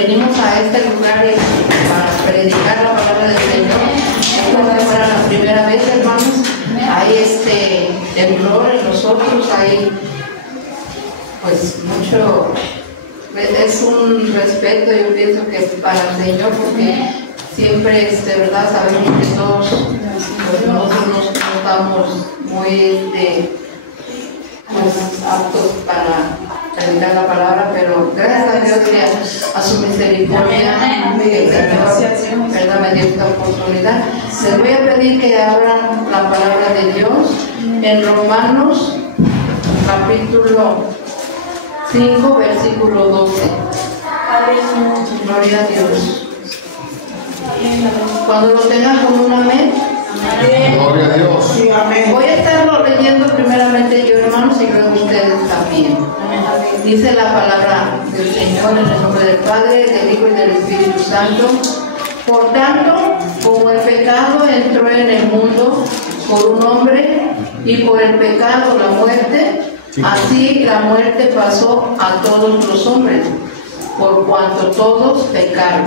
venimos a este lugar para predicar la palabra del Señor. Esta fuera la primera vez, hermanos. Hay temblor en nosotros, hay pues mucho, es un respeto, yo pienso que para el Señor, porque siempre, ¿verdad? Sabemos que todos pues, nosotros no estamos muy pues, aptos para predicar la palabra, pero gracias a Dios y a su misericordia, que el Señor, ¿verdad?, me dio esta oportunidad. Les voy a pedir que abran la palabra de Dios en Romanos, capítulo 5, versículo 12. Gloria a Dios. Cuando lo tengan con un amén. Gloria a Dios. Sí, amén. Voy a estarlo leyendo primeramente yo, hermanos, y luego ustedes también. Dice la palabra del Señor en el nombre del Padre, del Hijo y del Espíritu Santo. Por tanto, como el pecado entró en el mundo por un hombre y por el pecado la muerte, así la muerte pasó a todos los hombres, por cuanto todos pecaron.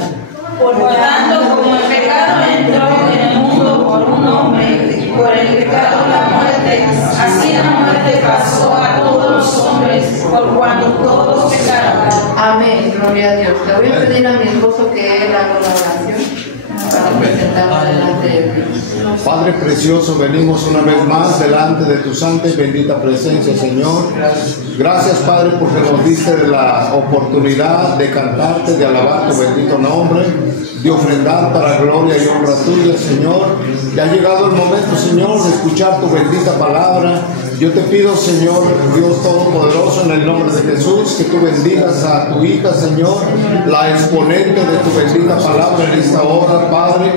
Por tanto, como el pecado entró en el mundo por un hombre y por el pecado la muerte, así la muerte pasó a todos los hombres, por cuanto todos pecaron. Amén, gloria a Dios. Le voy a pedir a mi esposo que él haga la oración para presentarnos delante de Dios. Padre precioso, venimos una vez más delante de tu santa y bendita presencia, Señor. Gracias, Padre, porque nos diste la oportunidad de cantarte, de alabar tu bendito nombre, de ofrendar para gloria y honra tuya, Señor. Y ha llegado el momento, Señor, de escuchar tu bendita palabra. Yo te pido, Señor, Dios Todopoderoso, en el nombre de Jesús, que tú bendigas a tu hija, Señor, la exponente de tu bendita palabra en esta hora, Padre.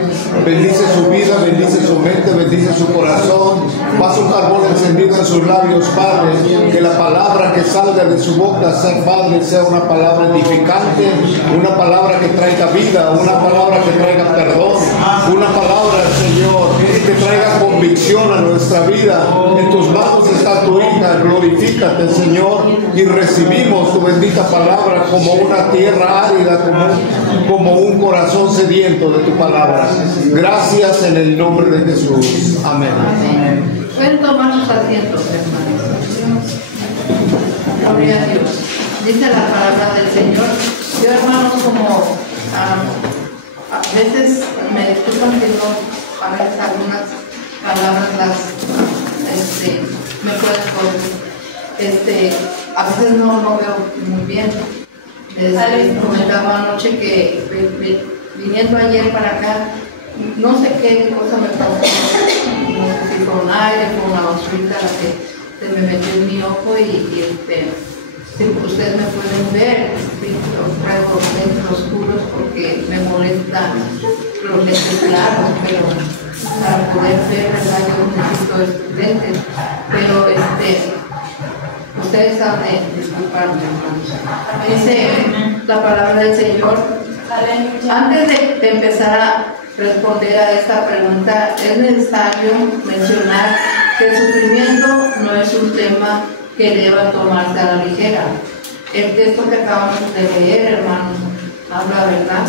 Bendice su vida, bendice su mente, bendice su corazón. Pasa un carbón encendido en sus labios, Padre. Que la palabra que salga de su boca, Padre, sea una palabra edificante, una palabra que traiga vida, una palabra que traiga perdón, una palabra, Señor, que traiga convicción a nuestra vida. En tus manos está tu hija, glorifícate, Señor, y recibimos tu bendita palabra como una tierra árida, como un corazón sediento de tu palabra. Gracias en el nombre de Jesús. Amén. Amén. Pueden tomar sus asientos, hermanos. Gloria a Dios. Dice la palabra del Señor. Yo, hermanos, como a veces me disculpan que no, a veces algunas palabras me pueden corregir. A veces no veo muy bien. Les comentaba anoche que viniendo ayer para acá, no sé qué cosa me pasó, no sé si fue un aire, fue una basurita la que se me metió en mi ojo y si ustedes me pueden ver, los traigo lentes oscuros porque me molesta los lentes claros, pero para poder ver, ¿verdad? Yo necesito estos lentes, pero ustedes saben disculparme, hermanos. Dice la palabra del Señor. Antes de empezar a responder a esta pregunta, es necesario mencionar que el sufrimiento no es un tema que deba tomarse a la ligera. El texto que acabamos de leer, hermanos, habla, ¿verdad?,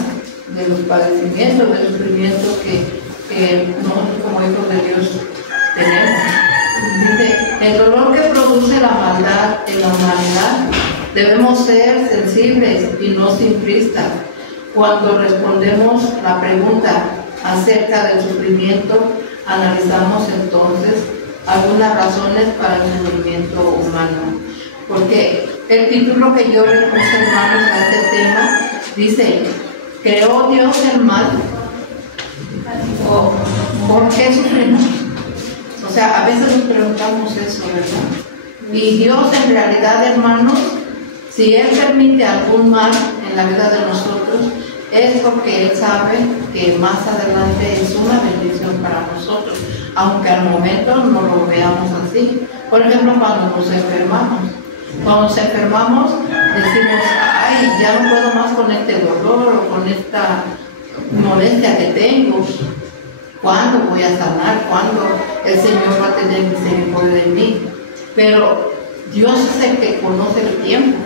de los padecimientos, del sufrimiento que nosotros como hijos de Dios tenemos. Dice, el dolor que produce la maldad en la humanidad, debemos ser sensibles y no simplistas. Cuando respondemos la pregunta acerca del sufrimiento, analizamos entonces algunas razones para el sufrimiento humano. Porque el título que yo le puse, hermanos, a este tema dice: ¿creó Dios el mal? ¿O por qué sufrimos? O sea, a veces nos preguntamos eso, ¿verdad? Y Dios, en realidad, hermanos, si Él permite algún mal en la vida de nosotros, es porque Él sabe que más adelante es una bendición para nosotros, aunque al momento no lo veamos así. Por ejemplo, cuando nos enfermamos. Cuando nos enfermamos, decimos: ay, ya no puedo más con este dolor o con esta molestia que tengo. ¿Cuándo voy a sanar? ¿Cuándo el Señor va a tener misericordia de mí? Pero Dios es el que conoce el tiempo.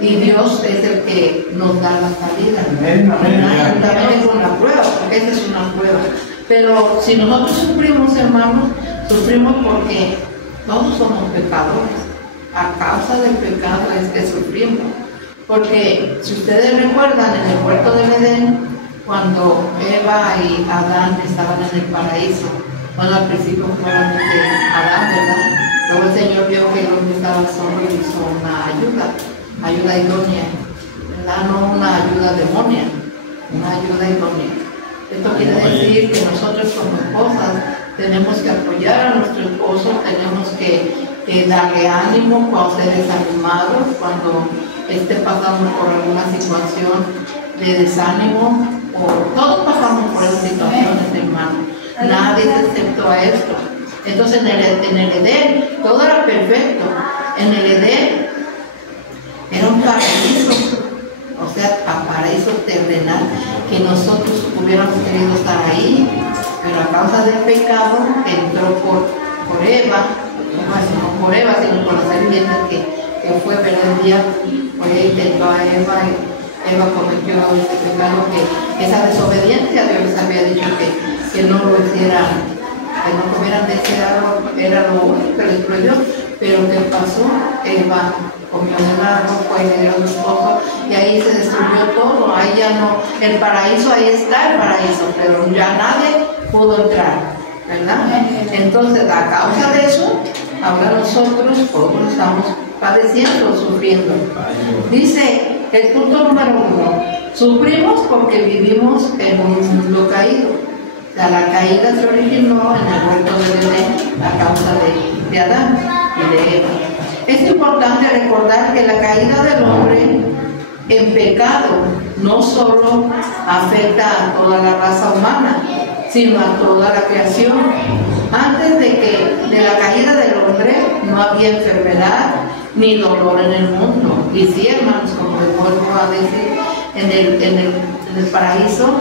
y Dios es el que nos da la salida. Juntamente con la prueba, porque esa es una prueba. Pero si nosotros sufrimos, hermanos, sufrimos porque todos somos pecadores. A causa del pecado es que sufrimos. Porque si ustedes recuerdan, en el huerto del Edén, cuando Eva y Adán estaban en el paraíso, bueno, al principio solamente Adán, ¿verdad? Luego el Señor vio que el hombre estaba solo y hizo una ayuda idónea, ¿verdad? No una ayuda demonia, una ayuda idónea. Esto quiere decir que nosotros como esposas tenemos que apoyar a nuestro esposo, tenemos que darle ánimo cuando esté desanimado, cuando esté pasando por alguna situación de desánimo, o todos pasamos por esas situaciones, hermano. Nadie se excepto a esto. Entonces en el Edén todo era perfecto. En el Edén era un paraíso, o sea, a paraíso terrenal, que nosotros hubiéramos querido estar ahí, pero a causa del pecado entró por Eva, no por Eva, sino por la serpiente que fue, pero el día intentó a Eva y Eva cometió ese pecado, que esa desobediencia. Dios les había dicho que no lo hicieran, que no comieran de ese árbol, era lo único que les prohibió. Pero ¿qué pasó? Eva comió del árbol, fue y le dio a su esposo, y ahí se destruyó todo. Ahí ya no, el paraíso, ahí está el paraíso, pero ya nadie pudo entrar, ¿verdad? Entonces, a causa de eso, ahora nosotros todos estamos padeciendo, sufriendo. Dice el punto número 1, sufrimos porque vivimos en un mundo caído. O sea, la caída se originó en el huerto del Edén a causa de Adán y de Eva. Es importante recordar que la caída del hombre en pecado no solo afecta a toda la raza humana, sino a toda la creación. Antes de la caída del hombre no había enfermedad ni dolor en el mundo. Y sí, hermanos, como les vuelvo a decir, en el paraíso,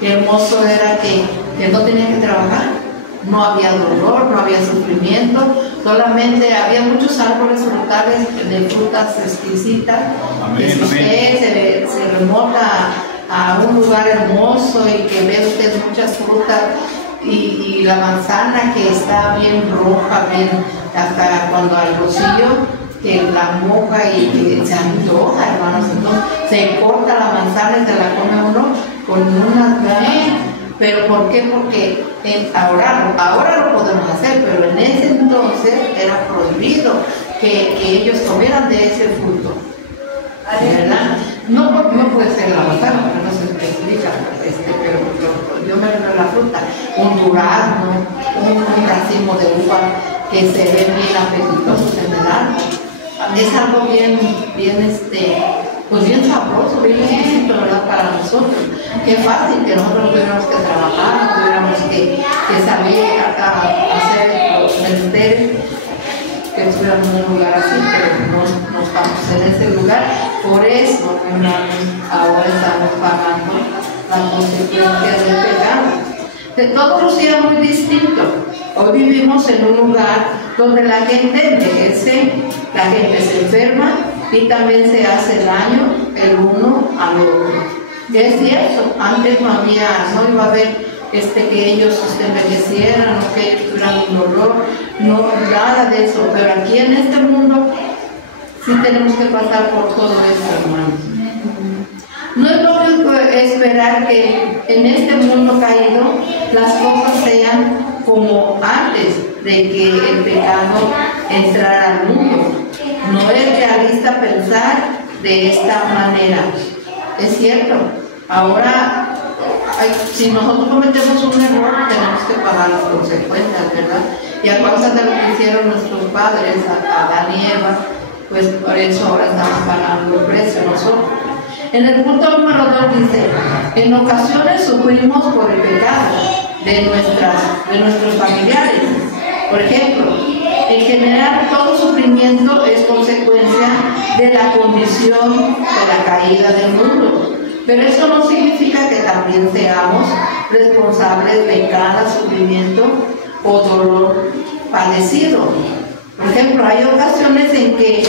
qué hermoso era que no tenían que trabajar. No había dolor, no había sufrimiento, solamente había muchos árboles frutales de frutas exquisitas. Que si usted se remota a un lugar hermoso y que ve usted muchas frutas y la manzana que está bien roja, bien, hasta cuando hay rocío, que la moja y que se antoja, hermanos. Entonces se corta la manzana y se la come uno con unas ganas. ¿Pero por qué? Porque ahora lo podemos hacer, pero en ese entonces era prohibido que ellos comieran de ese fruto, ¿verdad? No puede ser la manzana, porque no se explica, pero yo me refiero a la fruta, un durazno, un racimo de uva que se ve bien apetitoso en el árbol. Es algo bien sabroso, bien exquisito, ¿verdad? Para nosotros. Qué fácil que nosotros tuviéramos que trabajar, tuviéramos que salir a hacer los menesteres, que estuviéramos en un lugar así, pero no estamos en ese lugar. Por eso, hermanos, ahora estamos pagando la consecuencia del pecado. Todos los días muy distintos. Hoy vivimos en un lugar donde la gente envejece, la gente se enferma y también se hace daño el uno al otro. Es cierto, antes no iba a haber que ellos envejecieran o que ellos tuvieran un dolor, no, nada de eso, pero aquí en este mundo sí tenemos que pasar por todo eso, hermanos. No es lógico esperar que en este mundo caído las cosas sean como antes de que el pecado entrara al mundo. No es realista pensar de esta manera. Es cierto, ahora si nosotros cometemos un error tenemos que pagar las consecuencias, ¿verdad? Y a causa de lo que hicieron nuestros padres, Adán y Eva, pues por eso ahora estamos pagando el precio nosotros. En el punto número 2 dice, en ocasiones sufrimos por el pecado de nuestros familiares. Por ejemplo, en general todo sufrimiento es consecuencia de la condición de la caída del mundo. Pero eso no significa que también seamos responsables de cada sufrimiento o dolor padecido. Por ejemplo, hay ocasiones en que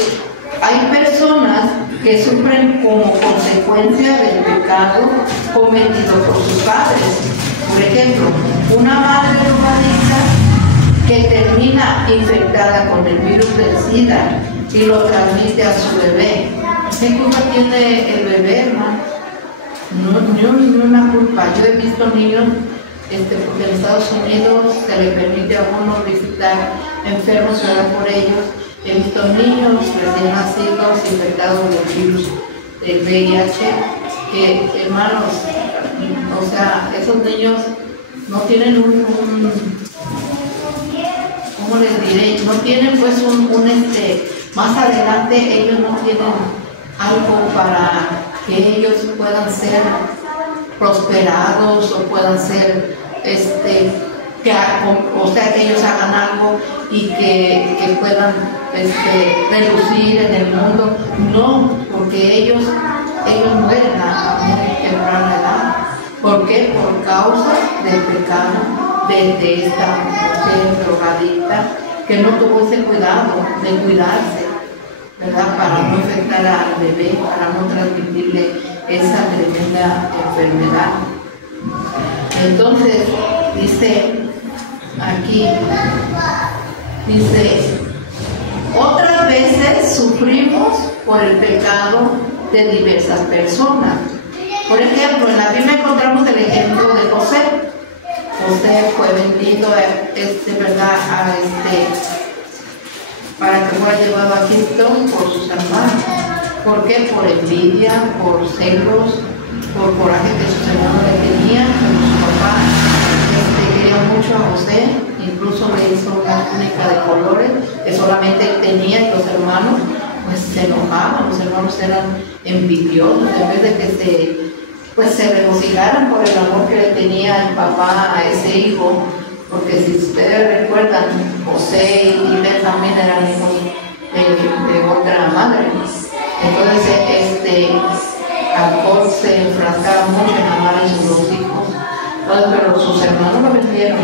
hay personas que sufren como consecuencia del pecado cometido por sus padres. Por ejemplo, una madre drogadicta que termina infectada con el virus del SIDA y lo transmite a su bebé. ¿Qué culpa tiene el bebé, hermano? Ni una culpa. Yo he visto niños, porque en Estados Unidos se le permite a uno visitar enfermos y orar por ellos. He visto niños recién nacidos infectados del virus del VIH, que, hermanos, o sea, esos niños no tienen ¿cómo les diré? No tienen pues más adelante ellos no tienen algo para que ellos puedan ser prosperados o puedan ser, que ellos hagan algo y que puedan relucir en el mundo. No, porque ellos mueren a muy temprana edad. ¿Por qué? Por causa del pecado de esta mujer drogadicta que no tuvo ese cuidado de cuidarse, ¿verdad? Para no infectar al bebé, para no transmitirle esa tremenda enfermedad. Entonces, dice aquí, otras veces sufrimos por el pecado de diversas personas. Por ejemplo, en la Biblia encontramos el ejemplo de José. José fue vendido, ¿verdad?, para que fuera llevado a Egipto por sus hermanos. ¿Por qué? Por envidia, por celos, por coraje que sus hermanos le tenían, pero su papá quería mucho a José, incluso le hizo una túnica de colores que solamente él tenía, y los hermanos pues se enojaban, los hermanos eran envidiosos, en vez de que se regocijaran por el amor que le tenía el papá a ese hijo, porque si ustedes recuerdan, José y Benjamín eran hijos de otra madre. Entonces, Jacob se enfrascaba mucho en amar a sus dos hijos, pero sus hermanos lo vendieron,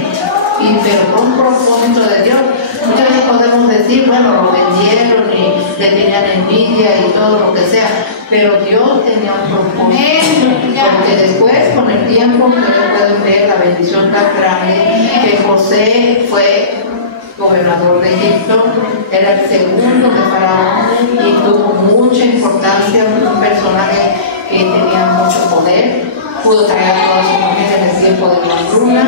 pero con un propósito de Dios. Muchas veces podemos decir, bueno, lo vendieron y le tenían envidia y todo lo que sea, pero Dios tenía un propósito, porque después, con el tiempo, ustedes pueden ver la bendición tan grande que José fue gobernador de Egipto, era el segundo de Faraón y tuvo mucha importancia, un personaje que tenía mucho poder, pudo traer a toda su familia en el tiempo de la hambruna.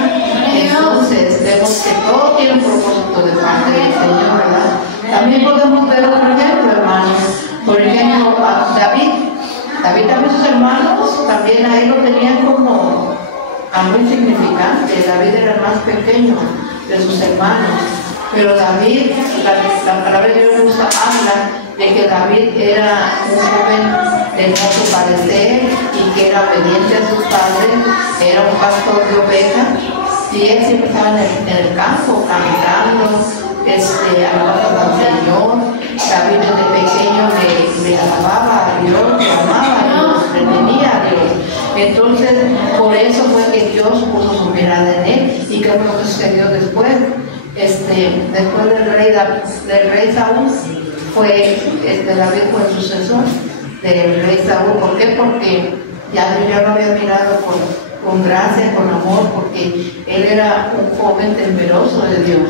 Entonces vemos que todo tiene un propósito de parte del Señor, ¿verdad? También podemos ver otro ejemplo, hermanos. Por ejemplo, David también, sus hermanos también a él lo tenían como algo insignificante. David era el más pequeño de sus hermanos, pero David, la palabra de Dios habla de que David era un joven de hermoso parecer y que era obediente a sus padres, era un pastor de ovejas, y él siempre estaba en el campo cantando, alabando al Señor. David desde pequeño le alababa a Dios, le amaba a Dios, le temía a Dios. Entonces, por eso fue que Dios puso su mirada en él. ¿Y qué fue lo que sucedió después? Después del rey Saúl, David fue el sucesor del rey Saúl. ¿Por qué? Porque ya Dios lo había mirado con gracia, con amor, porque él era un joven temeroso de Dios.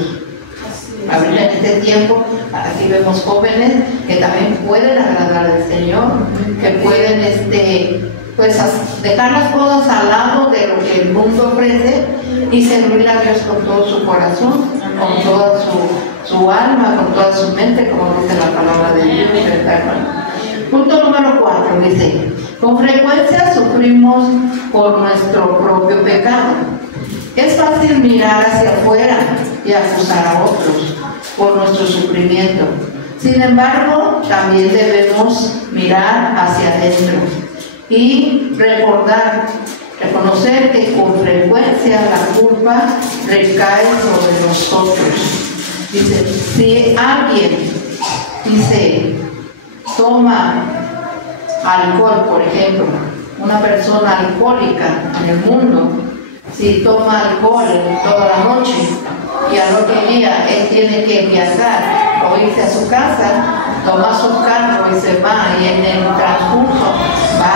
En este tiempo, aquí vemos jóvenes que también pueden agradar al Señor, que pueden dejar las cosas al lado de lo que el mundo ofrece y servir a Dios con todo su corazón, con toda su alma, con toda su mente, como dice la palabra de Dios, ¿verdad, hermano? Punto número 4 dice: con frecuencia sufrimos por nuestro propio pecado. Es fácil mirar hacia afuera y acusar a otros por nuestro sufrimiento. Sin embargo, también debemos mirar hacia adentro y reconocer que con frecuencia la culpa recae sobre nosotros. Dice, si alguien toma alcohol, por ejemplo, una persona alcohólica en el mundo, si toma alcohol toda la noche y al otro día él tiene que viajar o irse a su casa, toma su carro y se va, y en el transcurso va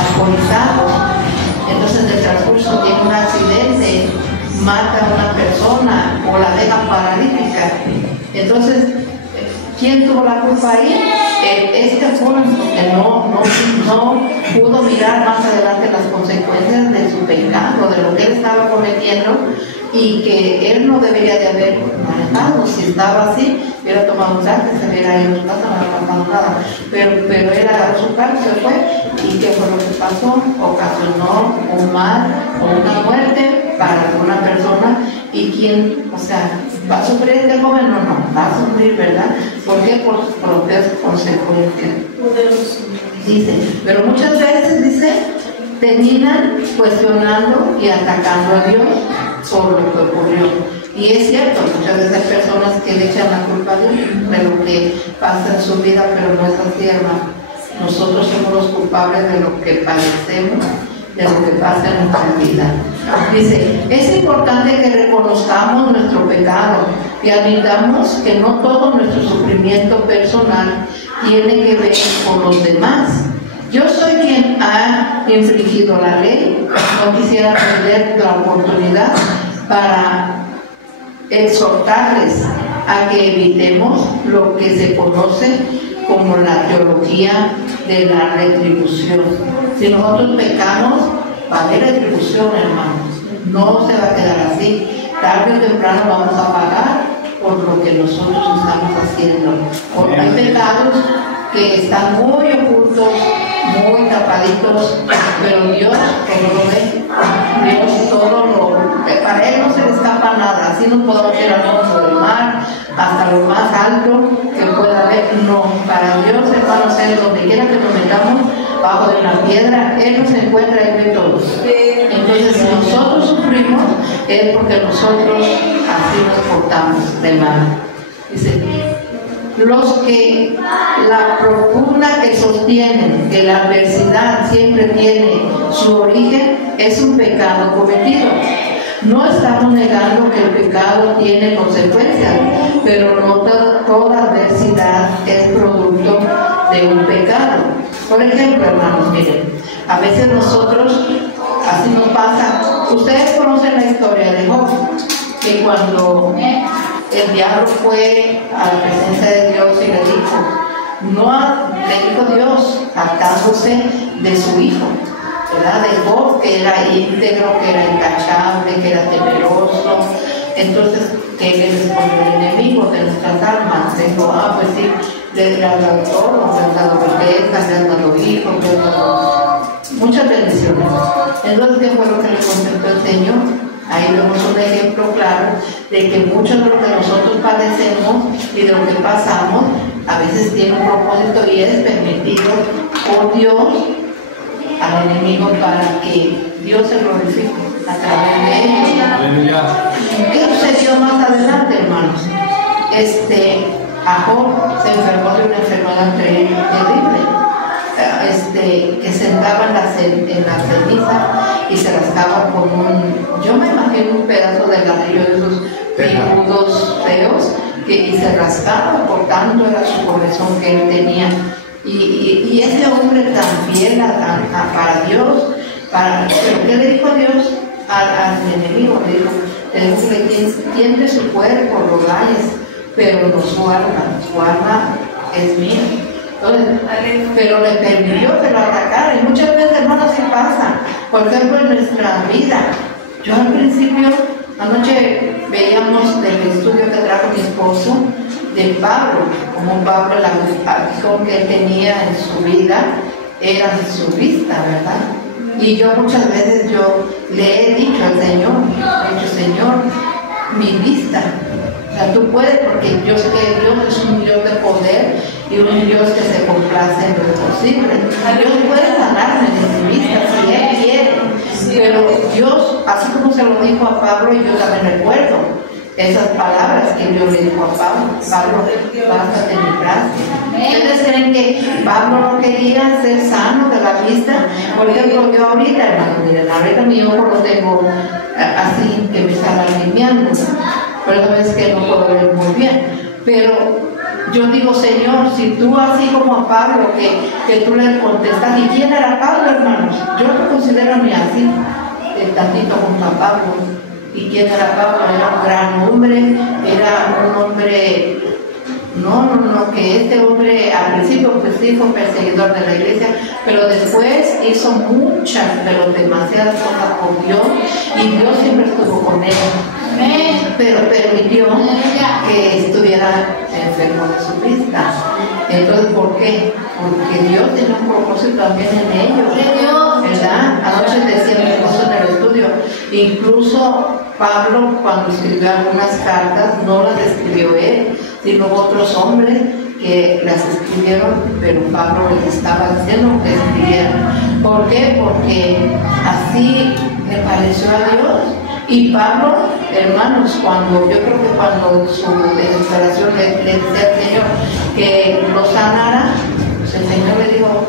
alcoholizado. Entonces en el transcurso tiene un accidente, mata a una persona o la deja paralítica. Entonces, ¿quién tuvo la culpa ahí? Este joven, porque no pudo mirar más adelante las consecuencias de su pecado, de lo que él estaba cometiendo, y que él no debería de haber manejado. Si estaba así, hubiera tomado un taxi, se hubiera ido a su casa, no hubiera pasado nada. Pero él agarró su carro, se fue, y ¿qué fue lo que pasó? Ocasionó un mal o una muerte para una persona. ¿Y quién, o sea, va a sufrir este joven o no? Va a sufrir, ¿verdad? ¿Por qué? Por sus propias consecuencias. Dice, pero muchas veces, dice, terminan cuestionando y atacando a Dios por lo que ocurrió. Y es cierto, muchas veces hay personas que le echan la culpa a Dios de lo que pasa en su vida, pero no es así, hermano. Nosotros somos los culpables de lo que padecemos, de lo que pasa en nuestra vida. Dice, es importante que reconozcamos nuestro pecado y admitamos que no todo nuestro sufrimiento personal tiene que ver con los demás. Yo soy quien ha infringido la ley. No quisiera perder la oportunidad para exhortarles a que evitemos lo que se conoce como la teología de la retribución. Si nosotros pecamos, va a haber retribución, hermanos. No se va a quedar así. Tarde o temprano vamos a pagar por lo que nosotros estamos haciendo. Porque hay pecados que están muy ocultos, muy tapaditos, pero Dios todo lo ve. Dios todo lo... Para Él no se le escapa nada. Así nos podemos ir al fondo del mar, hasta lo más alto que pueda haber. No, para Dios, hermanos, es donde quiera que nos metamos, bajo de una piedra, Él nos encuentra y ve todo. Entonces, si nosotros sufrimos, es porque nosotros así nos portamos de mal. Dice, los que la profunda que sostienen que la adversidad siempre tiene su origen es un pecado cometido. No estamos negando que el pecado tiene consecuencias, pero no toda adversidad es producto de un pecado. Por ejemplo, hermanos, miren, a veces nosotros, así nos pasa, ustedes conocen la historia de Job, que cuando el diablo fue a la presencia de Dios y le dijo Dios, tratándose de su hijo, ¿verdad? De Job, que era íntegro, que era intachable, que era temeroso. Entonces, ¿qué le respondió el enemigo de nuestras almas? Dijo, pues sí, le han dado todo, le han dado riquezas, le han dado hijos, le han dado muchas bendiciones. Entonces, ¿qué fue lo que le contestó el Señor? Ahí vemos un ejemplo claro de que mucho de lo que nosotros padecemos y de lo que pasamos a veces tiene un propósito y es permitido por Dios al enemigo para que Dios se glorifique a través de ellos. ¿Qué sucedió más adelante, hermanos? A Job se enfermó de una enfermedad terrible, que sentaba en la ceniza y se rascaba con yo me imagino un pedazo de ladrillo de esos picudos feos, y se rascaba, por tanto era su corazón que él tenía. Y ese hombre tan fiel para Dios, ¿pero qué le dijo a Dios? Al enemigo le dijo que tiende su cuerpo, lo dañes, pero no su alma es mía. Entonces, pero le permitió que lo atacara, y muchas veces, hermanos, sí pasa. Por ejemplo, en nuestra vida, yo al principio, anoche veíamos del estudio que trajo mi esposo de Pablo, como Pablo, la visión que él tenía en su vida era su vista, ¿verdad? Y yo muchas veces le he dicho al Señor, Señor, mi vista. O sea, tú puedes, porque yo sé que Dios es un Dios de poder y un Dios que se complace en lo posible. Dios puede sanarme de mi vista si Él quiere, pero Dios, así como se lo dijo a Pablo, y yo también recuerdo esas palabras que Dios le dijo a Pablo, bástate en mi gracia. ¿Ustedes creen que Pablo no quería ser sano de la vista? Por ejemplo, yo ahorita, hermano, miren, ahorita mi ojo lo tengo así, que me está lamimeando, pero a veces que no puedo ver muy bien, pero yo digo, Señor, si tú así como a Pablo, que tú le contestas, ¿y quién era Pablo, hermanos? Yo lo considero a mí así, tantito junto a Pablo. ¿Y quién era Pablo? Era un gran hombre, era un hombre, que este hombre al principio pues sí fue perseguidor de la iglesia, pero después hizo muchas, pero demasiadas cosas por Dios, y Dios siempre estuvo con él. Pero permitió que estuviera enfermo de su vista. Entonces, ¿por qué? Porque Dios tiene un propósito también en ellos, ¿verdad? Anoche decía mi esposo en el estudio, incluso Pablo, cuando escribió algunas cartas, no las escribió él, sino otros hombres que las escribieron, pero Pablo les estaba diciendo que escribieran. ¿Por qué? Porque así le pareció a Dios. Y Pablo, hermanos, yo creo que cuando su desesperación le decía al Señor que lo sanara, pues el Señor le dijo,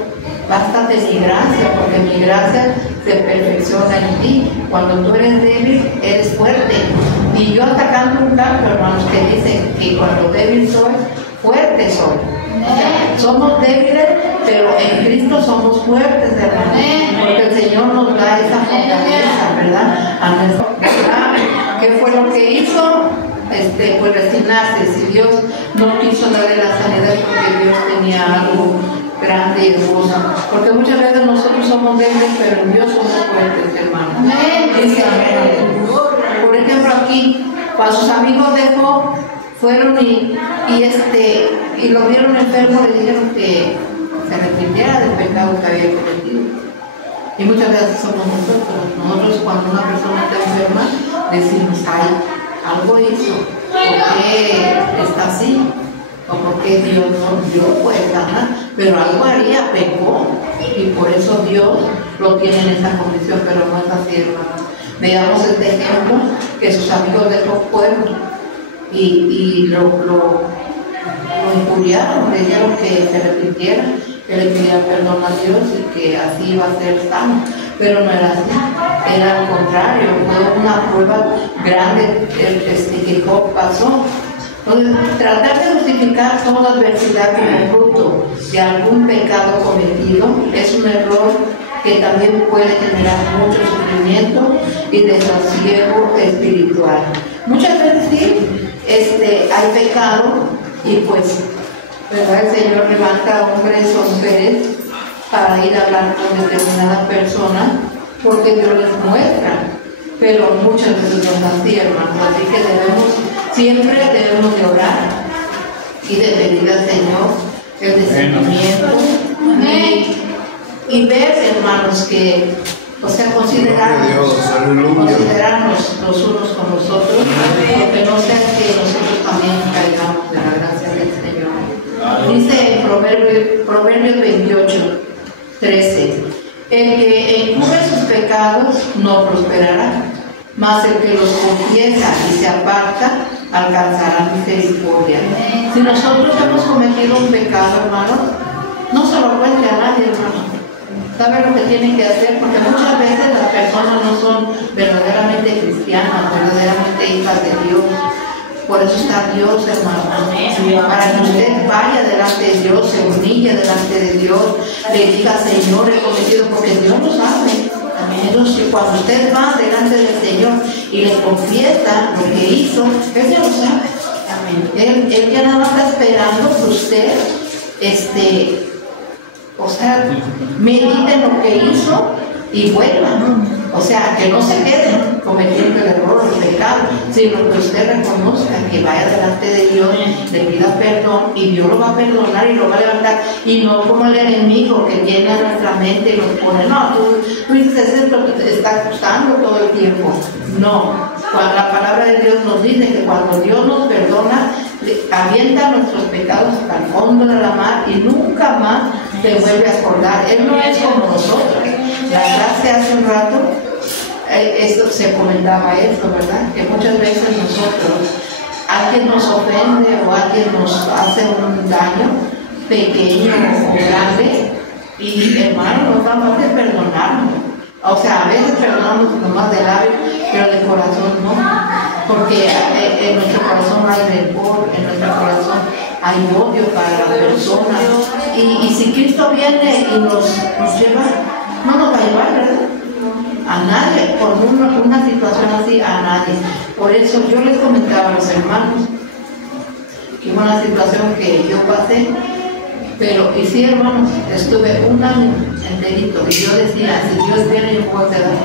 bástate mi gracia, porque mi gracia se perfecciona en ti. Cuando tú eres débil, eres fuerte. Y yo atacando un canto, hermanos, que dicen que cuando débil soy, fuerte soy. O sea, somos débiles, pero en Cristo somos fuertes, hermanos. Porque el Señor nos da esa fortaleza, ¿verdad? ¿Qué fue lo que hizo? Pues resignarse. Si Dios no quiso darle la sanidad, porque Dios tenía algo grande y hermoso. Porque muchas veces nosotros somos débiles, pero en Dios somos fuertes, hermanos. Dice, por ejemplo, aquí, cuando sus amigos de Job fueron y lo vieron enfermo, le dijeron que se arrepintiera del pecado que había cometido. Y muchas veces somos nosotros cuando una persona está enferma, decimos, ay, algo hizo, ¿por qué está así? O por qué Dios no dio, pues sanar, pero algo haría, pecó, y por eso Dios lo tiene en esa condición, pero no es así, hermano. Veamos este ejemplo, que sus amigos de Job fueron y lo injuriaron, le dijeron que se arrepintiera, que le pidiera perdón a Dios y que así iba a ser sano, pero no era así, era al contrario, fue una prueba grande que Job pasó. Entonces, tratar de justificar toda adversidad como fruto de algún pecado cometido es un error que también puede generar mucho sufrimiento y desasiego espiritual. Muchas veces sí, hay pecado y pues, ¿verdad? El Señor levanta hombres o mujeres para ir a hablar con determinada persona porque Dios les muestra, pero muchas veces no es así, hermanos, así que siempre debemos de orar y de pedir al Señor el discernimiento y ver, hermanos, que, o sea, considerarnos los unos con los otros, porque no sea que nosotros también caigamos de la gracia del Señor. Dice en Proverbios 28:13, el que encubre sus pecados no prosperará, mas el que los confiesa y se aparta alcanzará misericordia. Si nosotros hemos cometido un pecado, hermano, no se lo cuente a nadie, hermano. ¿Sabe lo que tienen que hacer? Porque muchas veces las personas no son verdaderamente cristianas, verdaderamente hijas de Dios. Por eso está Dios, hermano, para que usted vaya delante de Dios, se humille delante de Dios, le diga, Señor, he cometido, porque Dios lo sabe. Entonces, cuando usted va delante del Señor y le confiesa lo que hizo, Él ya lo sabe. Él ya nada más está esperando que usted, o sea, medite en lo que hizo y vuelva. O sea, que no se queden cometiendo el error, el pecado, sino que usted reconozca, que vaya delante de Dios, le pida perdón y Dios lo va a perdonar y lo va a levantar. Y no como el enemigo que viene a nuestra mente y nos pone, no, tú dices esto que te está acusando todo el tiempo. No, cuando la palabra de Dios nos dice que cuando Dios nos perdona, avienta nuestros pecados hasta el fondo de la mar y nunca más se vuelve a acordar. Él no es como nosotros. La gracia hace un rato, esto se comentaba eso, ¿verdad? Que muchas veces nosotros, alguien nos ofende o alguien nos hace un daño pequeño o grande y, hermano, no vamos a perdonarnos. O sea, a veces perdonamos nomás de labio, pero de corazón no. Porque en nuestro corazón hay rencor, en nuestro corazón hay odio para la persona. Y si Cristo viene y nos lleva, no nos va a llevar, ¿verdad? A nadie, por una situación así, a nadie. Por eso yo les comentaba a los hermanos que fue una situación que yo pasé, pero y sí, hermanos, estuve un año enterito y yo decía, si Dios viene yo puedo quedar.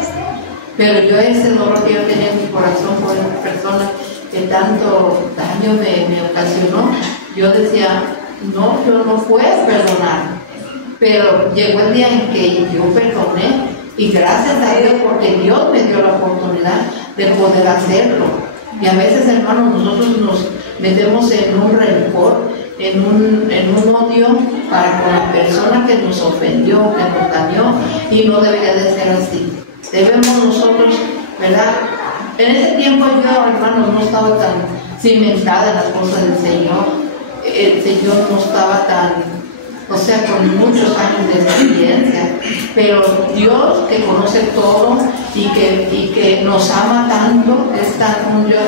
Pero yo ese dolor que yo tenía en mi corazón por esa persona que tanto daño me ocasionó, yo decía, no, yo no puedo perdonar. Pero llegó el día en que yo perdoné y gracias a Dios porque Dios me dio la oportunidad de poder hacerlo. Y a veces, hermanos, nosotros nos metemos en un rencor, en un odio para con la persona que nos ofendió, que nos dañó, y no debería de ser así. Debemos nosotros, ¿verdad? En ese tiempo yo, hermanos, no estaba tan cimentada en las cosas del Señor. El Señor no estaba tan, o sea, con muchos años de experiencia, pero Dios que conoce todo y que nos ama tanto, es un Dios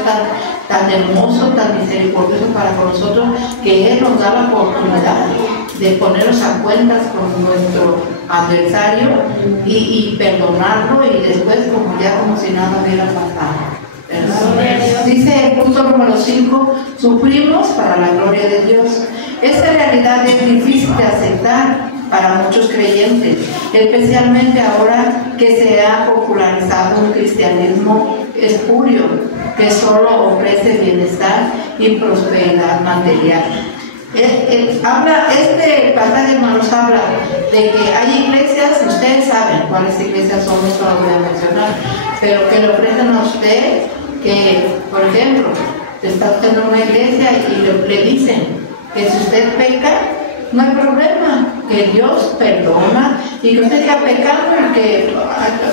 tan hermoso, tan misericordioso para con nosotros, que Él nos da la oportunidad de ponernos a cuentas con nuestro adversario y perdonarlo y después como si nada hubiera pasado. Dice el punto número 5, sufrimos para la gloria de Dios. Esta realidad es difícil de aceptar para muchos creyentes, especialmente ahora que se ha popularizado un cristianismo espurio que solo ofrece bienestar y prosperidad material. Este pasaje, hermanos, habla de que hay iglesias, ustedes saben cuáles iglesias son, eso lo voy a mencionar, pero que le ofrecen a usted que, por ejemplo, está usted en una iglesia y le dicen que si usted peca, no hay problema, que Dios perdona y que usted siga pecando y que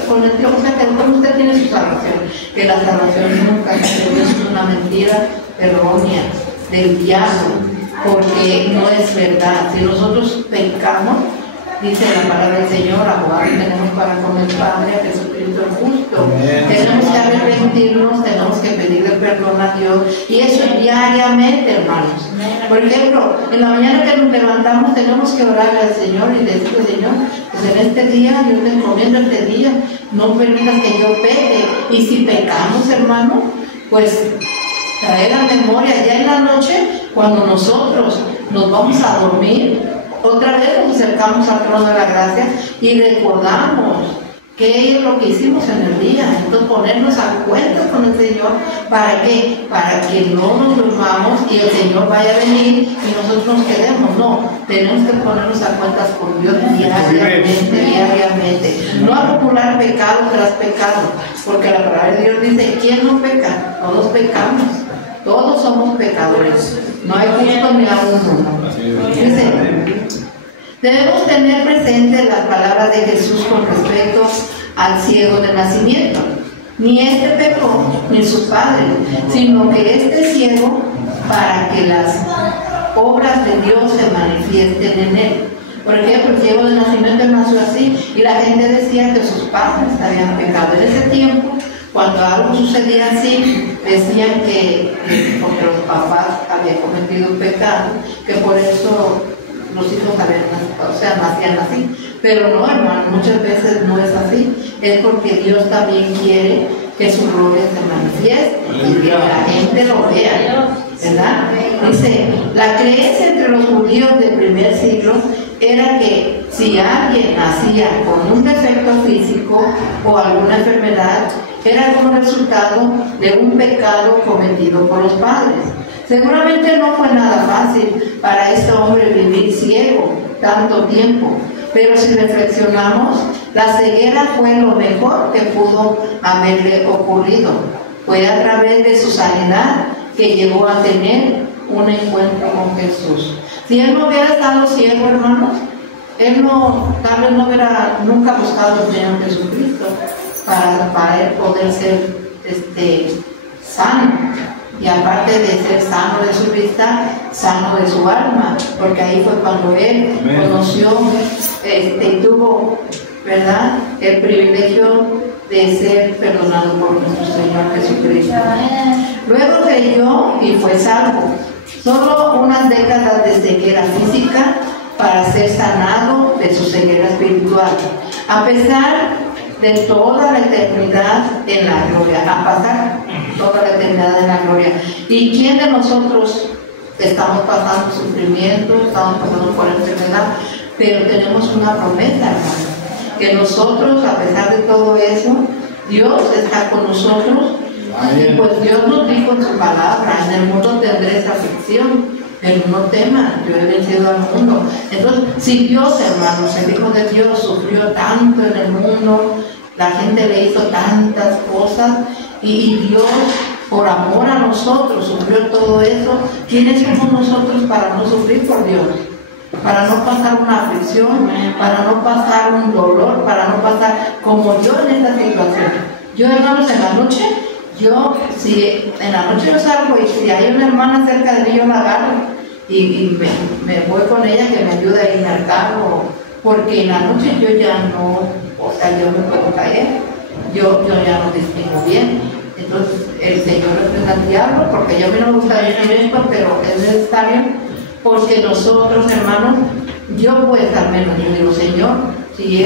con el Dios, o sea, que usted tiene su salvación, que la salvación nunca es una mentira errónea del diablo, porque no es verdad. Si nosotros pecamos, dice la palabra del Señor, abogado tenemos para con el Padre, a Jesucristo el justo. Tenemos que arrepentirnos, tenemos que pedirle perdón a Dios, y eso diariamente, hermanos. Por ejemplo, en la mañana que nos levantamos tenemos que orarle al Señor y decirle, Señor, pues en este día, yo te encomiendo este día, no permitas que yo peque. Y si pecamos, hermano, pues traer a memoria ya en la noche, cuando nosotros nos vamos a dormir, otra vez nos acercamos al trono de la gracia y recordamos qué es lo que hicimos en el día. Entonces ponernos a cuentas con el Señor, ¿para qué? Para que no nos durmamos y el Señor vaya a venir y nosotros nos quedemos. No, tenemos que ponernos a cuentas con Dios diariamente. No acumular pecado tras pecado, porque la palabra de Dios dice, ¿quién no peca? Todos pecamos, todos somos pecadores, no hay justo ni a uno. Dice, debemos tener presente las palabras de Jesús con respecto al ciego de nacimiento. Ni este pecó, ni su padre, sino que este ciego para que las obras de Dios se manifiesten en él. Por ejemplo, el ciego de nacimiento nació así y la gente decía que sus padres habían pecado. En ese tiempo, cuando algo sucedía así, decían que porque los papás habían cometido un pecado, que por eso los hijos nacían así. Pero no, hermano, muchas veces no es así. Es porque Dios también quiere que su gloria se manifieste y que la gente lo vea, ¿verdad? Dice, la creencia entre los judíos del primer siglo era que si alguien nacía con un defecto físico o alguna enfermedad, era como resultado de un pecado cometido por los padres. Seguramente no fue nada fácil para este hombre vivir ciego tanto tiempo, pero si reflexionamos, la ceguera fue lo mejor que pudo haberle ocurrido. Fue a través de su sanidad que llegó a tener un encuentro con Jesús. Si él no hubiera estado ciego, hermanos, él tal vez no hubiera nunca buscado al Señor Jesucristo para él poder ser sano. Y aparte de ser sano de su vista, sano de su alma, porque ahí fue cuando él conoció y tuvo, ¿verdad?, el privilegio de ser perdonado por nuestro Señor Jesucristo. Luego creyó y fue salvo. Solo unas décadas de ceguera física para ser sanado de su ceguera espiritual. A pesar de toda la eternidad en la gloria, a pasar toda la eternidad en la gloria. ¿Y quién de nosotros estamos pasando sufrimiento, estamos pasando por enfermedad? Pero tenemos una promesa, hermano, que nosotros, a pesar de todo eso, Dios está con nosotros. Y pues Dios nos dijo en su palabra: en el mundo tendréis aflicción, pero no teman, yo he vencido al mundo. Entonces, si Dios, hermanos, el Hijo de Dios sufrió tanto en el mundo, la gente le hizo tantas cosas, y Dios, por amor a nosotros, sufrió todo eso, ¿quiénes somos nosotros para no sufrir por Dios? Para no pasar una aflicción, para no pasar un dolor, para no pasar como yo en esta situación. Yo, hermanos, en la noche, si en la noche yo salgo y si hay una hermana cerca de mí, yo la agarro y me voy con ella, que me ayuda a irme al carro, porque en la noche yo ya no, o sea, yo me puedo caer, yo ya no distingo bien. Entonces el Señor reprenda al diablo, porque yo a mí no me gusta decir esto, pero es necesario, porque nosotros, hermanos, yo pues al menos yo digo: Señor, si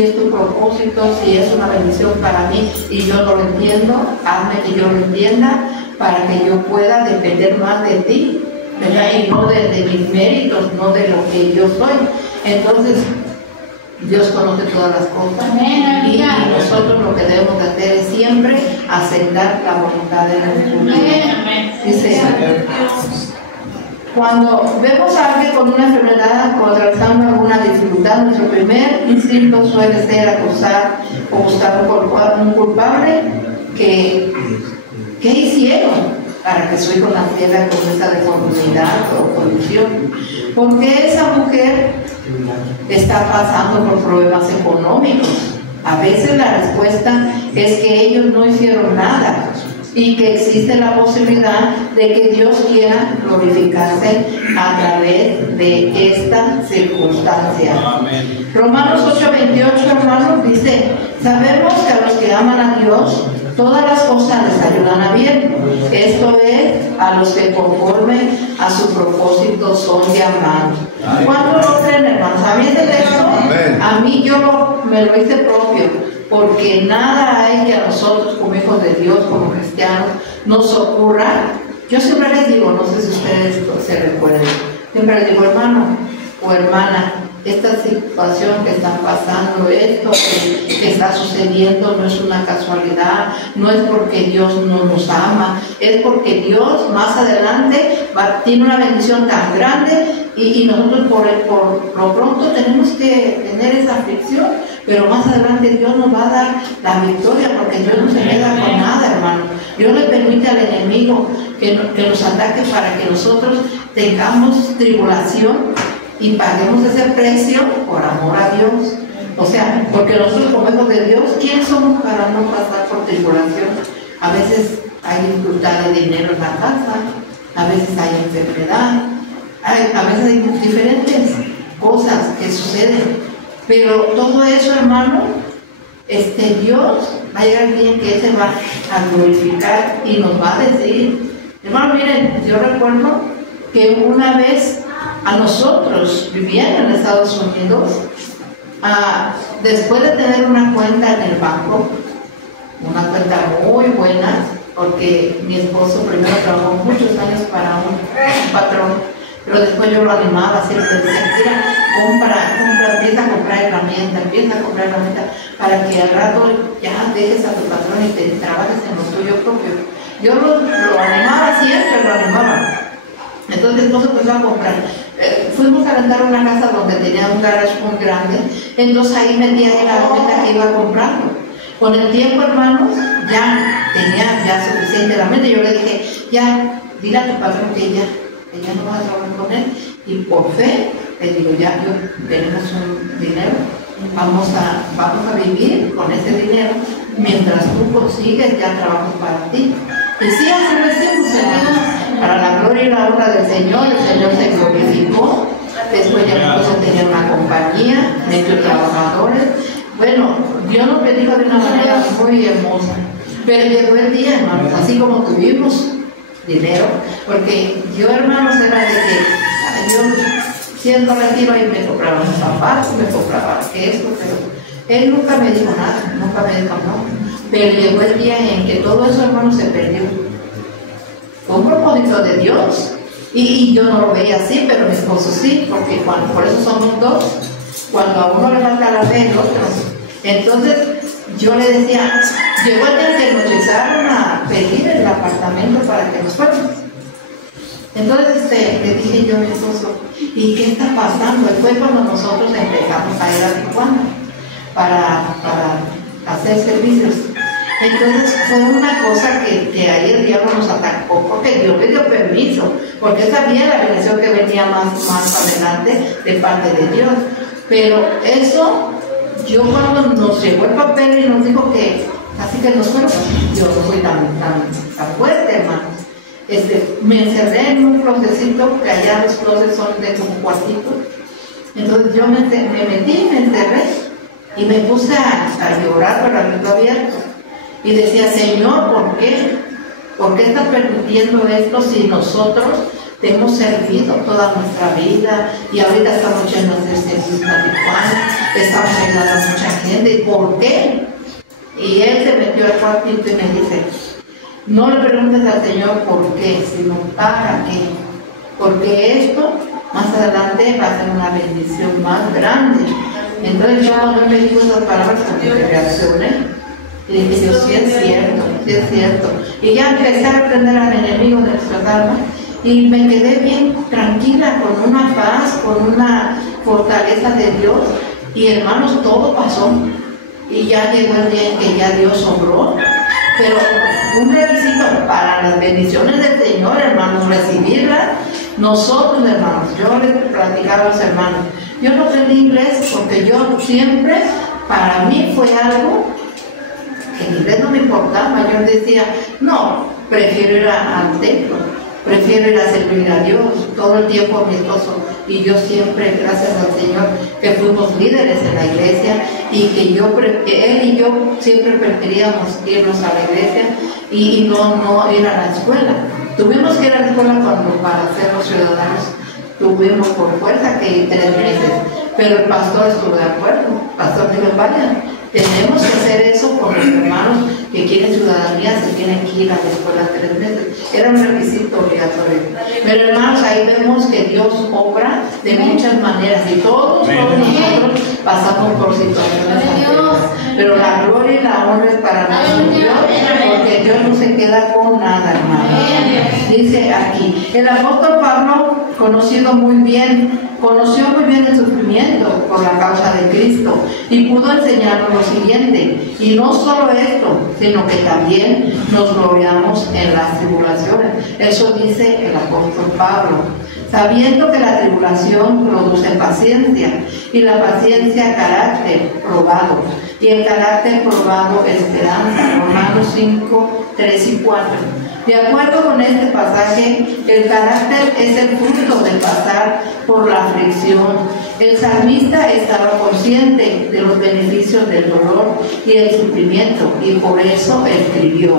es tu propósito, si es una bendición para mí y yo no lo entiendo, hazme que yo lo entienda para que yo pueda depender más de ti, ¿verdad? Y no de mis méritos, no de lo que yo soy. Entonces, Dios conoce todas las cosas. Y nosotros lo que debemos de hacer es siempre aceptar la voluntad de nuestro Dios. Dice: cuando vemos a alguien con una enfermedad o atravesando alguna dificultad, nuestro primer instinto suele ser acusar o buscar un culpable. ¿Qué hicieron para que su hijo naciera con esa deformidad o condición? ¿Por qué esa mujer está pasando por problemas económicos? A veces la respuesta es que ellos no hicieron nada, y que existe la posibilidad de que Dios quiera glorificarse a través de esta circunstancia. Amén. Romanos 8:28, hermanos, dice: sabemos que a los que aman a Dios, todas las cosas les ayudan a bien. Esto es, a los que conforme a su propósito son llamados. ¿Cuántos lo creen, hermanos? A mí este texto, a mí me lo hice propio, porque nada hay que a nosotros como hijos de Dios, como cristianos, nos ocurra. Yo siempre les digo, no sé si ustedes se recuerdan, siempre les digo: hermano o hermana, esta situación que está pasando, esto que está sucediendo, no es una casualidad, no es porque Dios no nos ama, es porque Dios más adelante tiene una bendición tan grande, y nosotros por lo pronto tenemos que tener esa aflicción, pero más adelante Dios nos va a dar la victoria, porque Dios no se queda con nada, hermano. Dios le permite al enemigo que nos ataque para que nosotros tengamos tribulación y paguemos ese precio por amor a Dios. O sea, porque nosotros como hijos de Dios, ¿quiénes somos para no pasar por tribulación? A veces hay dificultad de dinero en la casa, a veces hay enfermedad, a veces hay diferentes cosas que suceden, pero todo eso, hermano, Dios va a llegar el día en que Él se va a glorificar y nos va a decir. Hermano, miren, yo recuerdo que una vez a nosotros, viviendo en Estados Unidos, después de tener una cuenta en el banco, una cuenta muy buena, porque mi esposo primero trabajó muchos años para un patrón, pero después yo lo animaba, siempre decía: mira, empieza a comprar herramientas, para que al rato ya dejes a tu patrón y te trabajes en lo tuyo propio. Yo lo animaba, siempre lo animaba. Entonces mi esposo empezó a comprar. Fuimos a rentar una casa donde tenía un garage muy grande, entonces ahí metía en la herramienta que iba comprando. Con el tiempo, hermanos, ya tenía suficiente herramienta. Yo le dije: ya, dile a tu patrón que ya no vas a trabajar con él, y por fe le digo: ya tenemos un dinero, vamos a vivir con ese dinero mientras tú consigues ya trabajo para ti. Y sí, así lo hicimos, hermanos, para la gloria y la honra del Señor. El Señor se glorificó. Después ya mi esposo tenía una compañía, metió trabajadores. Bueno, Dios nos bendijo de una manera muy hermosa. Pero llegó el día, hermanos, así como tuvimos dinero, porque yo, hermanos, era de que yo siendo retiro y me compraba un zapato, me compraba esto, pero él nunca me dijo nada, nunca me dijo no. Pero llegó el día en que todo eso, hermano, se perdió. Fue un propósito de Dios. Y yo no lo veía así, pero mi esposo sí, porque por eso somos dos. Cuando a uno le falta la fe, el otro. Entonces, yo le decía, llegó el día que nos llegaron a pedir el apartamento para que nos fuéramos. Entonces le dije yo a mi esposo, ¿y qué está pasando? Y fue cuando nosotros empezamos a ir a Tijuana para hacer servicios. Entonces fue una cosa que ahí el diablo nos atacó, porque Dios le dio permiso, porque sabía la bendición que venía más adelante de parte de Dios. Pero eso, yo cuando nos llegó el papel y nos dijo que así que nos fueron, yo no fui tan fuerte, hermanos. Me encerré en un closecito, que allá los closets son de como cuartitos. Entonces yo me metí, me encerré y me puse a llorar con el libro abierto. Y decía, Señor, ¿por qué? ¿Por qué estás permitiendo esto si nosotros te hemos servido toda nuestra vida y ahorita estamos llenos de servicios a Tijuana, estamos ayudando a mucha gente? ¿Y por qué? Y él se metió al cuartito y me dice, no le preguntes al Señor por qué, sino para qué. Porque esto más adelante va a ser una bendición más grande. Entonces yo cuando me dijo esas palabras, como que reaccioné. Y dije, Dios, sí es cierto, sí es cierto. Y ya empecé a aprender al enemigo de nuestras almas y me quedé bien tranquila, con una paz, con una fortaleza de Dios. Y hermanos, todo pasó. Y ya llegó el día en que ya Dios obró. Pero un requisito para las bendiciones del Señor, hermanos, recibirlas, nosotros, hermanos, yo les platicaba a los hermanos, yo no aprendí inglés porque yo siempre, para mí fue algo que el inglés no me importaba. Yo decía, no, prefiero ir al templo, prefiero ir a servir a Dios todo el tiempo a mi esposo. Y yo siempre, gracias al Señor, que fuimos líderes en la iglesia y que él y yo siempre preferíamos irnos a la iglesia y no ir a la escuela. Tuvimos que ir a la escuela para ser los ciudadanos, tuvimos por fuerza que ir 3 meses, pero el pastor estuvo de acuerdo. El pastor dijo, vayan, tenemos que hacer eso con los hermanos que quieren ciudadanía, se tienen que ir a la escuela 3 meses. Era un requisito obligatorio. Pero hermanos, ahí vemos que Dios obra de muchas maneras y todos nosotros pasamos por situaciones anteriores. Pero la gloria y la honra es para nuestro Dios, porque Dios no se queda con nada, hermano. Dice aquí, el apóstol Pablo, conoció muy bien el sufrimiento por la causa de Cristo y pudo enseñarnos lo siguiente, y no solo esto, sino que también nos gloriamos en las tribulaciones. Eso dice el apóstol Pablo, sabiendo que la tribulación produce paciencia, y la paciencia carácter probado, y el carácter probado esperanza. Romanos 5, 3 y 4. De acuerdo con este pasaje, el carácter es el fruto de pasar por la aflicción. El salmista estaba consciente de los beneficios del dolor y el sufrimiento, y por eso escribió,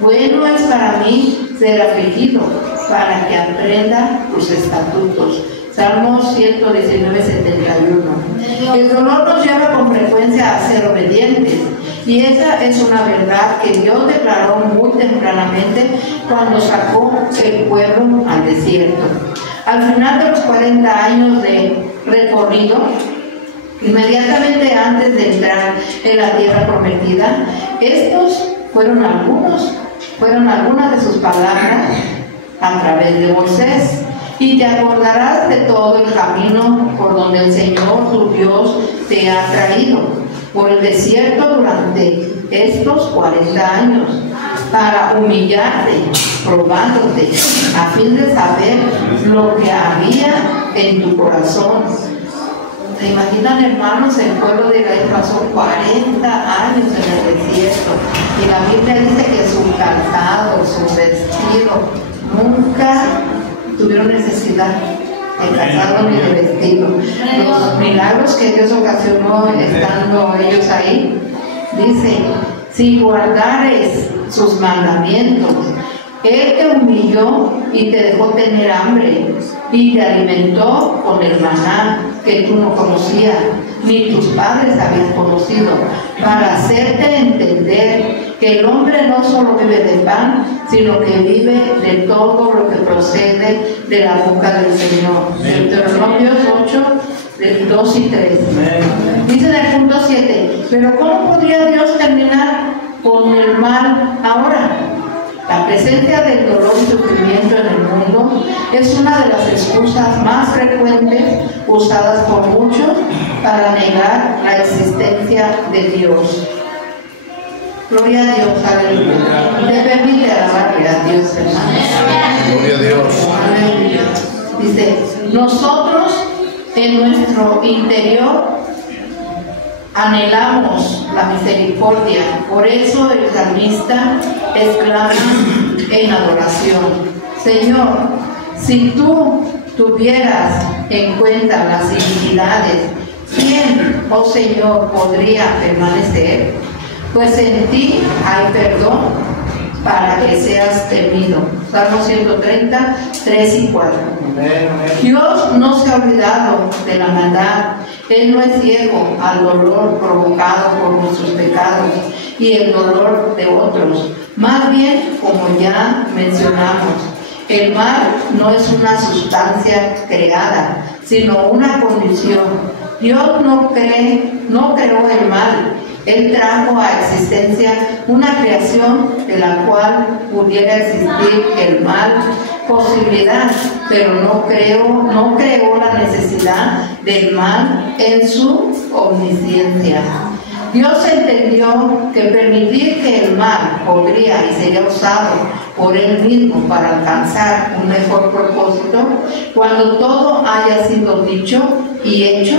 bueno es para mí ser afligido, para que aprenda tus estatutos. Salmos 119, 71. El dolor nos lleva con frecuencia a ser obedientes, y esa es una verdad que Dios declaró muy tempranamente cuando sacó el pueblo al desierto. Al final de los 40 años de recorrido, inmediatamente antes de entrar en la tierra prometida, estos fueron algunas de sus palabras a través de Moisés. Y te acordarás de todo el camino por donde el Señor tu Dios te ha traído por el desierto durante estos 40 años, para humillarte, probándote, a fin de saber lo que había en tu corazón. ¿Se imaginan, hermanos? El pueblo de Israel pasó 40 años en el desierto, y la Biblia dice que su calzado, su vestido, nunca tuvieron necesidad de calzado ni de vestido. Los milagros que Dios ocasionó estando ellos ahí, dice, si guardares sus mandamientos, Él te humilló y te dejó tener hambre y te alimentó con el maná que tú no conocías, ni tus padres habían conocido, para hacerte entender que el hombre no solo vive de pan, sino que vive de todo lo que procede de la boca del Señor. Deuteronomio 8, del 2 y 3. Dice en el punto 7, pero ¿cómo podría Dios terminar con el mal ahora? La presencia del dolor y sufrimiento en el mundo es una de las excusas más frecuentes usadas por muchos para negar la existencia de Dios. Gloria a Dios, aleluya. Te permite alabarle a Dios, hermano. Gloria a Dios. Aleluya. Dice, nosotros en nuestro interior anhelamos la misericordia. Por eso el salmista exclama en adoración: Señor, si tú tuvieras en cuenta las iniquidades, ¿quién, oh Señor, podría permanecer? Pues en ti hay perdón para que seas temido. Salmo 130, 3 y 4. Dios no se ha olvidado de la maldad. Él no es ciego al dolor provocado por nuestros pecados y el dolor de otros. Más bien, como ya mencionamos, el mal no es una sustancia creada, sino una condición. Dios no creó el mal. Él trajo a existencia una creación de la cual pudiera existir el mal, posibilidad, pero no creó la necesidad del mal en su omnisciencia. Dios entendió que permitir que el mal podría y sería usado por Él mismo para alcanzar un mejor propósito, cuando todo haya sido dicho y hecho,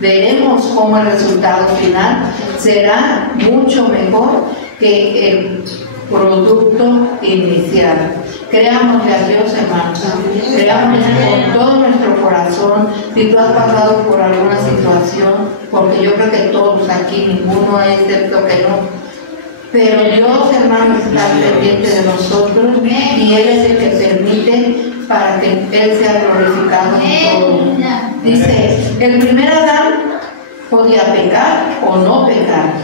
veremos cómo el resultado final será mucho mejor que el producto inicial. Creámosle a Dios, hermanos. Creámosle con todo nuestro corazón. Si tú has pasado por alguna situación, porque yo creo que todos aquí, ninguno excepto que no. Pero Dios, hermanos, está pendiente de nosotros y Él es el que permite para que Él sea glorificado en todo. Dice, el primer Adán podía pecar o no pecar.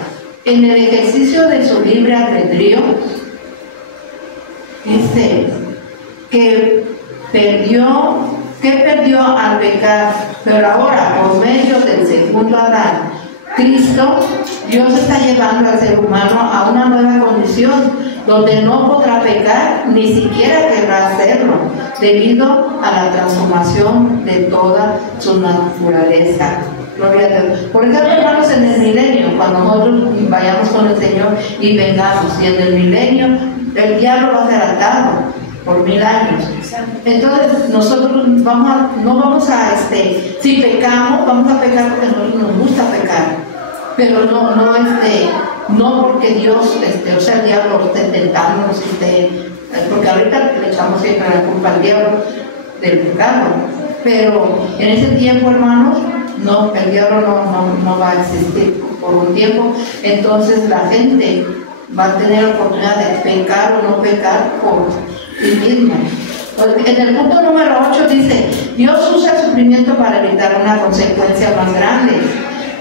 En el ejercicio de su libre albedrío, dice que perdió al pecar, pero ahora por medio del segundo Adán, Cristo, Dios está llevando al ser humano a una nueva condición donde no podrá pecar, ni siquiera querrá hacerlo, debido a la transformación de toda su naturaleza. Gloria a Dios. Por ejemplo, hermanos, en el milenio, cuando nosotros vayamos con el Señor y vengamos, y en el milenio el diablo va a ser atado por 1000 años. Entonces nosotros si pecamos, vamos a pecar porque a nosotros nos gusta pecar, pero no porque Dios, o sea, el diablo esté tentándonos, porque ahorita le echamos siempre la culpa al diablo del pecado, pero en ese tiempo, hermanos, no, el diablo no va a existir por un tiempo. Entonces la gente va a tener la oportunidad de pecar o no pecar por sí misma. En el punto número 8 dice, Dios usa el sufrimiento para evitar una consecuencia más grande.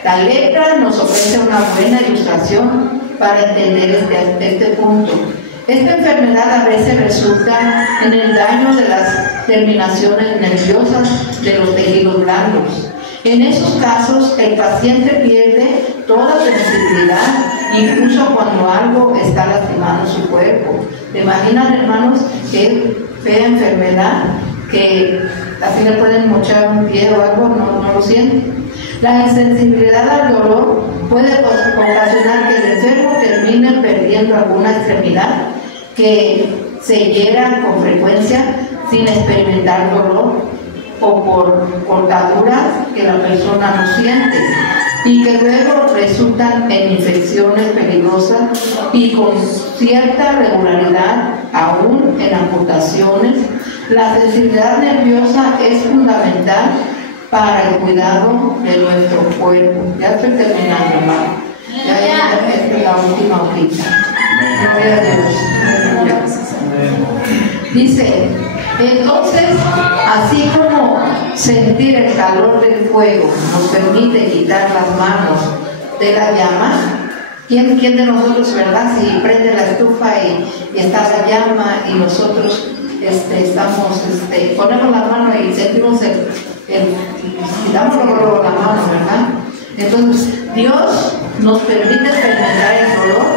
La letra nos ofrece una buena ilustración para entender este punto. Esta enfermedad a veces resulta en el daño de las terminaciones nerviosas de los tejidos blandos. En esos casos, el paciente pierde toda sensibilidad, incluso cuando algo está lastimando su cuerpo. ¿Se imaginan, hermanos, qué fea enfermedad? Que así le pueden mochar un pie o algo, no lo sienten. La insensibilidad al dolor puede ocasionar que el enfermo termine perdiendo alguna extremidad, que se hiera con frecuencia sin experimentar dolor, o por cortaduras que la persona no siente y que luego resultan en infecciones peligrosas y con cierta regularidad, aún en amputaciones. La sensibilidad nerviosa es fundamental para el cuidado de nuestro cuerpo. Ya estoy terminando, hermano. Ya esta es la última hojita. Gloria a Dios. Dice, entonces, así como sentir el calor del fuego nos permite quitar las manos de la llama, ¿quién de nosotros, verdad? Si prende la estufa y está la llama y nosotros ponemos la mano y sentimos quitamos luego la mano, ¿verdad? Entonces, Dios nos permite experimentar el dolor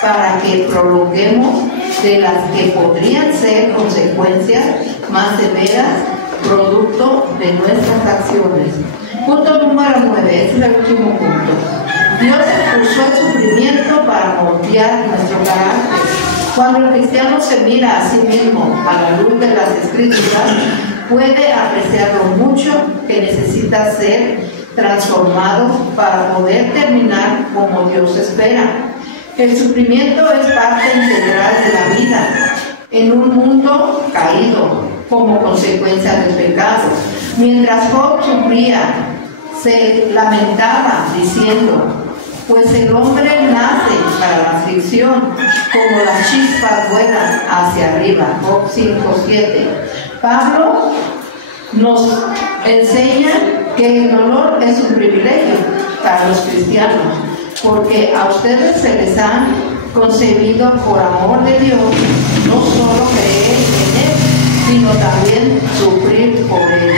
para que prolonguemos de las que podrían ser consecuencias más severas producto de nuestras acciones. Punto número 9, este es el último punto. Dios usó el sufrimiento para moldear nuestro carácter. Cuando el cristiano se mira a sí mismo a la luz de las Escrituras, puede apreciar lo mucho que necesita ser transformado para poder terminar como Dios espera. El sufrimiento es parte integral de la vida en un mundo caído como consecuencia del pecado. Mientras Job sufría, se lamentaba diciendo: pues el hombre nace para la aflicción, como las chispas vuelan hacia arriba. Job 5:7. Pablo nos enseña que el dolor es un privilegio para los cristianos, porque a ustedes se les han concebido por amor de Dios, no solo creer en Él, sino también sufrir por Él.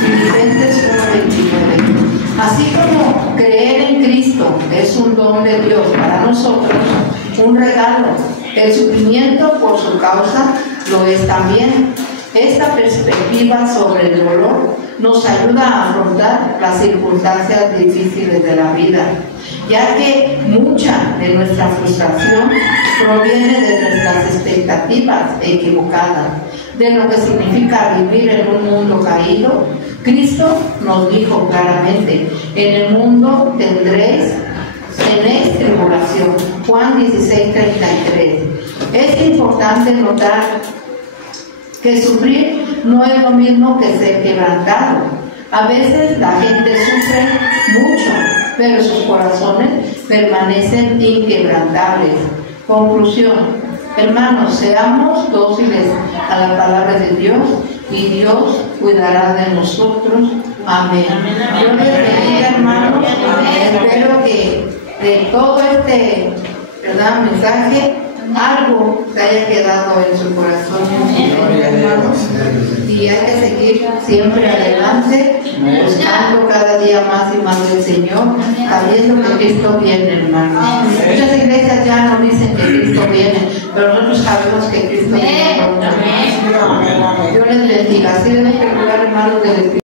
Filipenses 1:29. Así como creer en Cristo es un don de Dios para nosotros, un regalo, el sufrimiento por su causa lo es también. Esta perspectiva sobre el dolor nos ayuda a afrontar las circunstancias difíciles de la vida, ya que mucha de nuestra frustración proviene de nuestras expectativas equivocadas, de lo que significa vivir en un mundo caído. Cristo nos dijo claramente: en el mundo tenéis tribulación. Juan 16:33. Es importante notar que sufrir no es lo mismo que ser quebrantado. A veces la gente sufre mucho, pero sus corazones permanecen inquebrantables. Conclusión: hermanos, seamos dóciles a la palabra de Dios y Dios cuidará de nosotros. Amén. Dios les bendiga, hermanos. Espero que de todo este mensaje algo se haya quedado en su corazón, hermanos, y hay que seguir siempre adelante, buscando cada día más y más del Señor, sabiendo que Cristo viene, hermanos. Muchas iglesias ya no dicen que Cristo viene, pero nosotros sabemos que Cristo viene. Dios les bendiga. Así deben lugar, hermanos, del Espíritu.